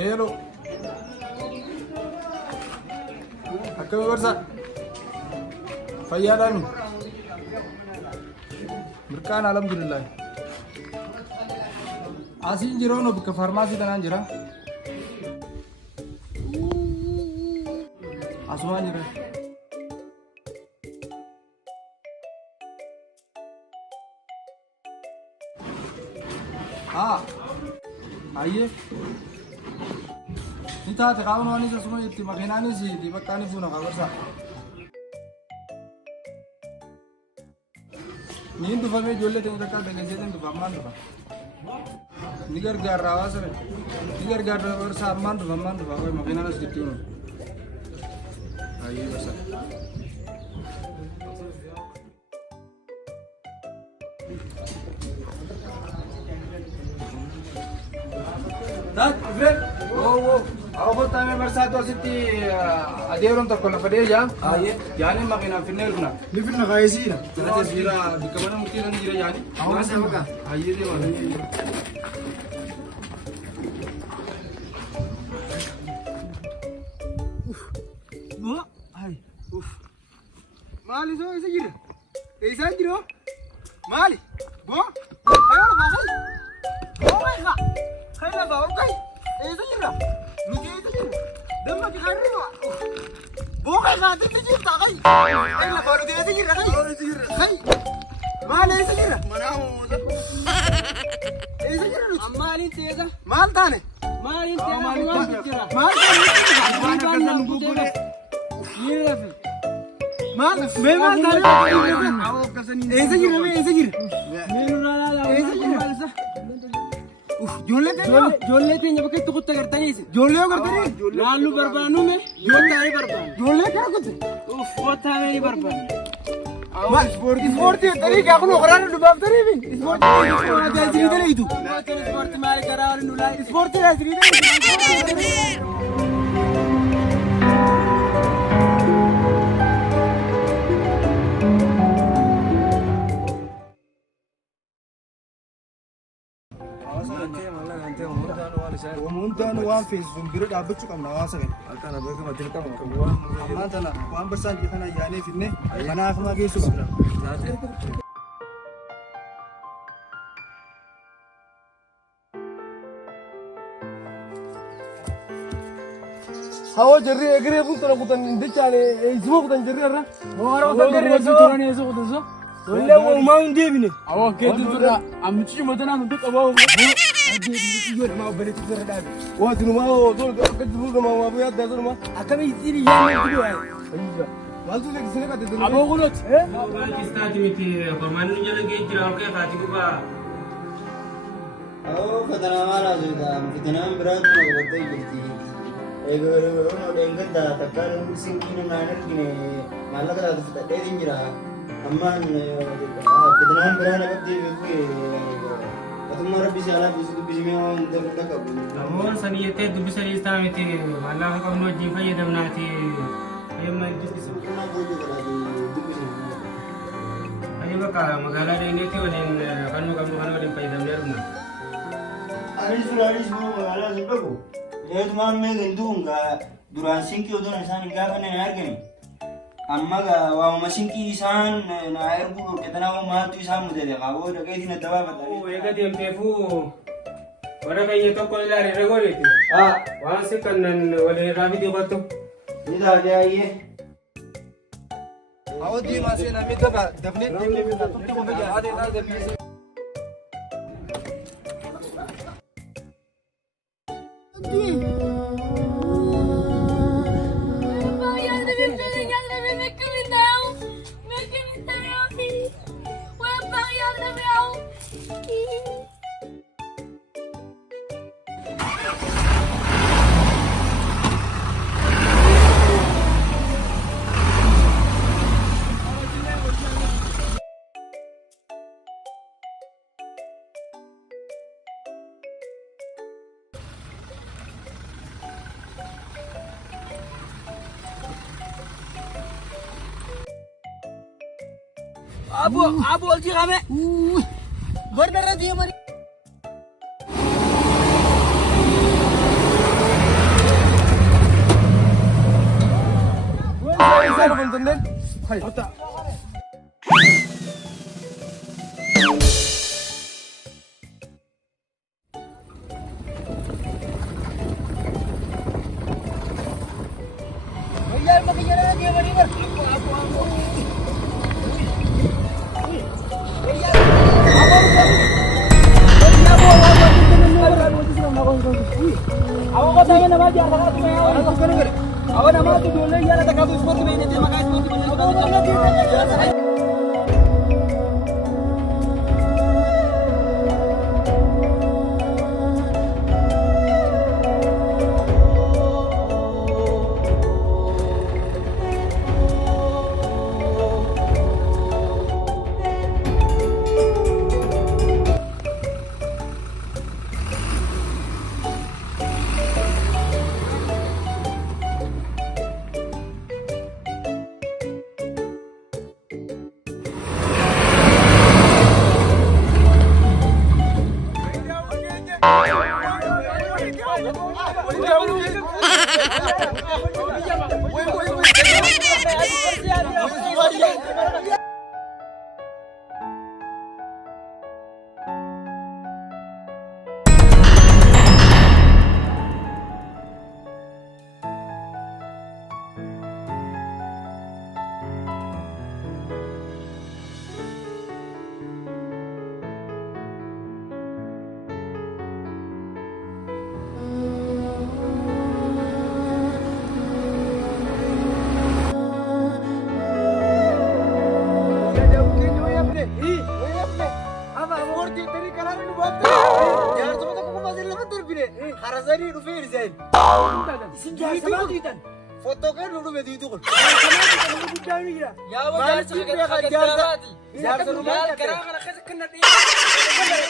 Hello. Akkam gorsa? Fayyaadhaami? Mirkaan alhamdulillah. Asiin jiroo no bakka farmaasii tanaan jira. Asumaan jira. Ayyee. Ni taate qaawwan waan isa suma itti makiinaanis dibaqqaanis fuuna qabarsa. Niin dhufamee ijoollee ta'e takka dhageessee dhufa ammaan dhufa. Ni gargaarra hawaasa ni gargaarra barsa ammaan dhufa wayi makiinaanis jettiin. Ayyee barsa. Tat, Fred. Oh. Ako po tayo mersato siti aderon to kola pade ya. Aye. Yani makina finner na. Lifin na kaya sila. Sana sila di ka man mukti nang jira yani. Ako sa maka. Aye di man. Bo, ay. Mali so isa jira. Isa jira. Mali. Bo. Ayo ba kai. Oh my god. Kai na ba okay. Isa jira. Dama di hari wa. Bukan nanti sih tak kai. Lah baru dia sih kai. Kai. Mana sih kira? Mana mau? Sih kira lu. Amalin tiada. Mal tane. Malin tiada. Mal kira. Mal. Iya. Mal. Memang tane. Awak kesini. Sih kira. जोले थे जब के तो कुत्ता करता नहीं से जोले करता नहीं लालू बरबानू में जोले आई बरबान जोले क्या कुछ उफ वो था मेरी बरबान स्पोर्ट तरी क्या कुछ ओकरा डुबाव तरी भी स्पोर्ट जैसी इधर ही तू स्पोर्ट मारे करा और नुला स्पोर्ट जैसी इधर Umuntan waan feesum bira dhaabbachuu qabna hawaasa kana. Halkan abbaa maddii qabu waan ammaan tana waan barsaan kana yaanee finne kanaaf ma geessu qabna. Hawa jarri egre putra kutan indichale izmo kutan jarri arra. Wara kutan jarri turani eso kutan so. Wala mo maundi bine. Awa ketu tura amchi modana ndu qabaw. Yod ma bere tu tura dabi. Wa dinu ma o dol ka dinu ma wa ya da dinu ma. Akami tiri ya ma dido ay. Ayya. Waltu le kisne ka dinu. Abo gulot. Ba kistati miti ko manu jale ge jira ke khati ko ba. Aw fadana mala juda fitna birat ma gadde yiti. Ego no dengar da takar singkine nanar kine malaka da fitade dingira. Amman fitna birat gadde ke तुम्हारा बिसे आला बिसे तो बिसे में हम दर तक अब और सनियते दुबिसरी इस्ता में थी अल्लाह का कौनो जीफा ये दमना थी ये मैं जिसकी सुना बोली करा दी दुबिसे अरे बका मगाला देंगे थे वने कौनो वाले पैदा मेरुना अरिस वो मगाला जिबको ये तुमान में गंदूंगा दुरान सिंह की उधर इंसान क्या करने यार के amma ga wa masinki isan na erbu ketana wa ma tu isan mu de ga wo de ke din dawa bata o ega de mpefu wala ga yeto ko ila re regole ti wa se kannan wale rabi de bato ni da ga ye aw di ma se na mi da ba dafne de me na tu ko be ga de na de أبو الجي غامة برنا ردي مري وين سالفة بنتندن هاي foto kan dulu begitu itu kan. Ya wajah sekarang anak kecil kena dia.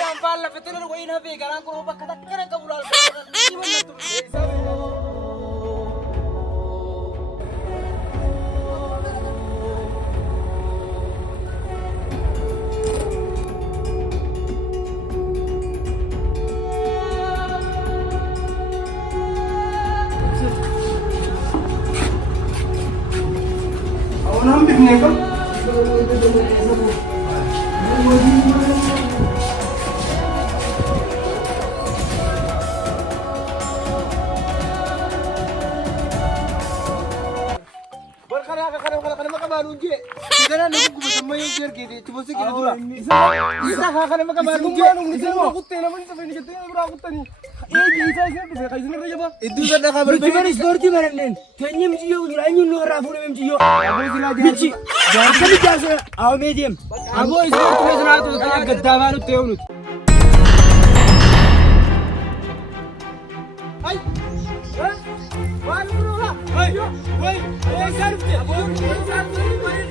Yang paling betul lu ini habis karena aku lupa kata kena kabulal. Nam bifne kam karena makan baru je. Kita nak nunggu sama yang biar kita cuma sikit dulu. Isa karena makan baru je. Aku tena mana sampai ni kita aku tani. Isa bisa kayak sini aja, Pak. Itu sudah kabar baik. Kita seperti mana nen? Kenyam jiyo, lainnya nur rafu nem jiyo. Aku sila bici. Jangan kali jasa. Aku medium. Aku itu tulis ratu kayak geddawan itu teunut. Hai. Hah? Wan bro lah. Hai. Woi, sarf je. Abu sarf ni mari.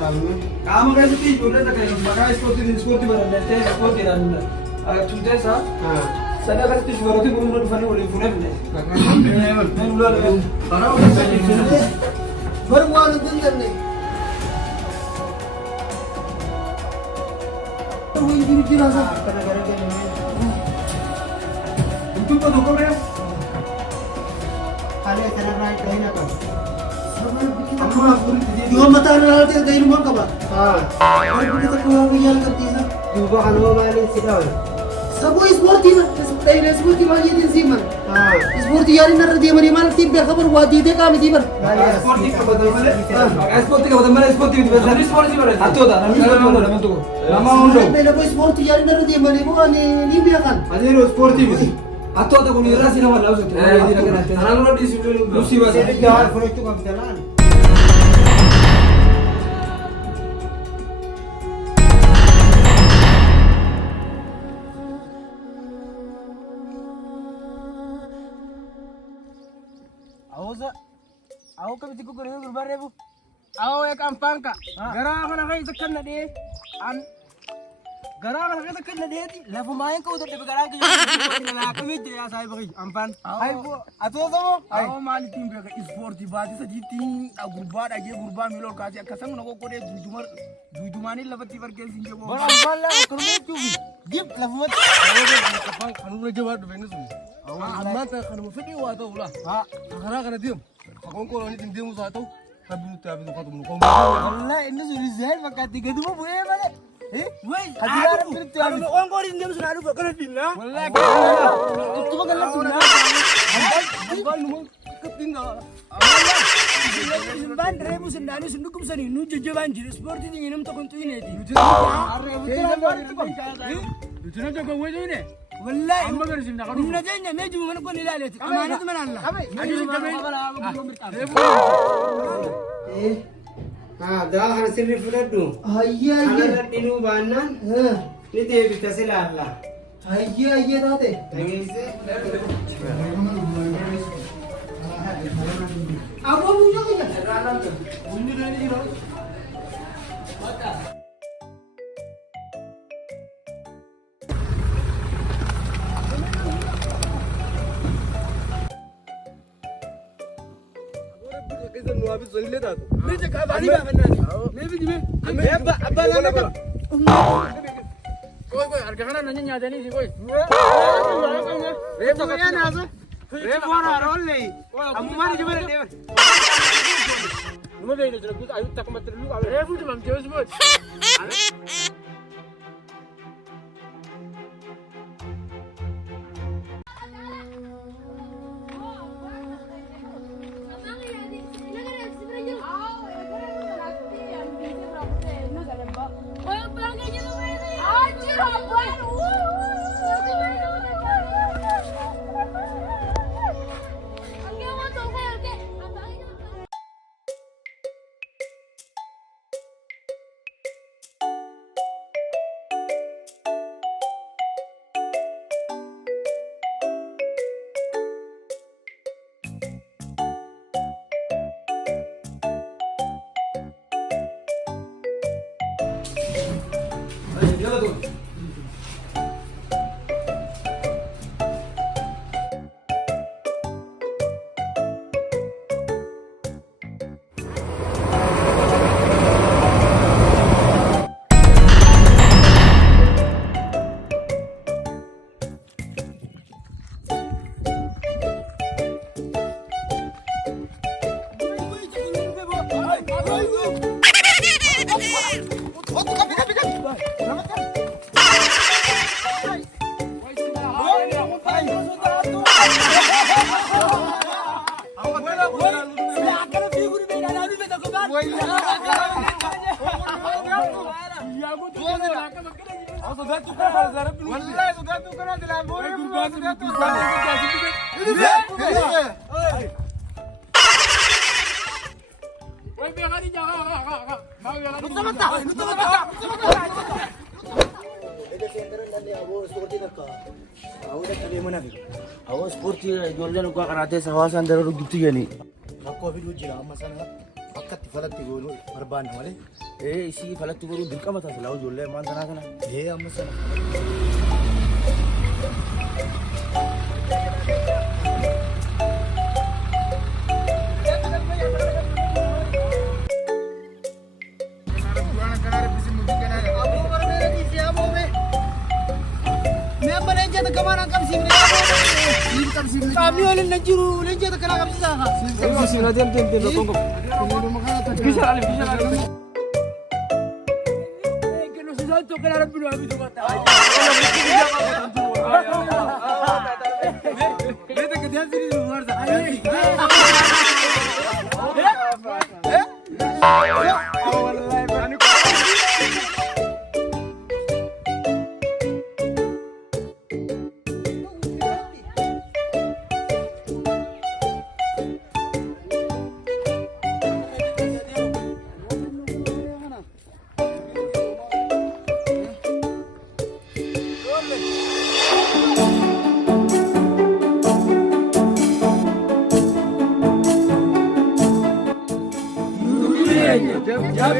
Kamu kan sih udah tak kayak makanya sporti barang dan teh sporti dan tuntai sa. Sana kan sih baru tuh belum fana boleh fana boleh. Karena udah jadi baru gua nonton nih. Ini kira sa kadang-kadang kayak ini. Itu tuh dokter ya. Kali cara naik kain apa? Dua mata anak itu dari rumah kabar. Kita keluar kerja kerja sa. Juga kalau balik sidang. Sabo sporti na. Sporti sporti mali din siman. Sporti yari na dia mari mal tib be khabar wadi de kam dibar. Sporti ka badal male. Sporti ka badal male sporti itu benar sporti bare. Atau dah, kami sporti mana nama tu. Nama undo. Bela boy sporti yari na dia mari bo ni biakan. Adero sporti itu. Atau tak boleh rasa nama lalu tu. Anak lo di situ musibah. Jangan follow itu kam jalan. Aku kan tiku kuliah berbar bu. Aku ya kampang kak. Gara mana kayak sekan nade. Gara mana kayak sekan nade ti. Lafu main kau tapi gara ke juga. Lah kami tu ya saya bagi ampan. Hai bu. Atau sama. Aku mali tim berka sport di badi saji tim. Gurba dah je gurba milor kaji. Kasang nak kau deh jujumani lepas tibar kes inje bu. Ampan lah kerja tu. Gip lafu mat. Kampang kanu raja baru Venus. Ampan tak kanu video atau ulah. Gara kena diam. Aku kalau ni tim musuh atau tapi tu tapi tu kau tu muka. Allah ini sudah zahir pakai tiga tu boleh mana? Wei, hadiah tu. Kalau orang kau ni tim musuh ada kena tinggal. Wallah. Itu bukan lah tinggal. Bukan numang ketinggal. Semban rebu sendiri sendukum seni nu jajan banjir seperti ini enam tahun tu ini. Itu nak jaga wajah ini. والله أما قريب من أقول من جينا ما يجوا من كل ليلة أمانة من الله dah kan sini fulat tu. Iya. Kalau dinu banan, ni dia bisa selalah. Iya dah teh. Apa punya kita? Bunyi dari ni loh. Habis zengile dah tu. Ni cakap balik mana ni? Ni pergi ni. Abang nak apa? Koi harga kana nanya nyada ni si koi. Rebu ya nasa. Rebu mana roll ni? Amu mana cuba ni? Rumah dia ni jadi kita ayut tak mater lu. Rebu tu macam jauh sebut. Yalla tu. Aku seperti jualan gua karate sawasan dari gitu ya nih. Aku habis uji lama sana. akka itti falatti goonuu barbaanna malee. Isii falatti godhuu dirqama taasisa laa'u ijoollee ammaan tanaa kana. Amma sana. Kami oleh najiru, lenjat kena kami sah. Sisi nanti tunggu. Bisa kali. Kalau sudah tu kena rapi dulu habis tu kata. Kita kemudian sini luar dah. Jab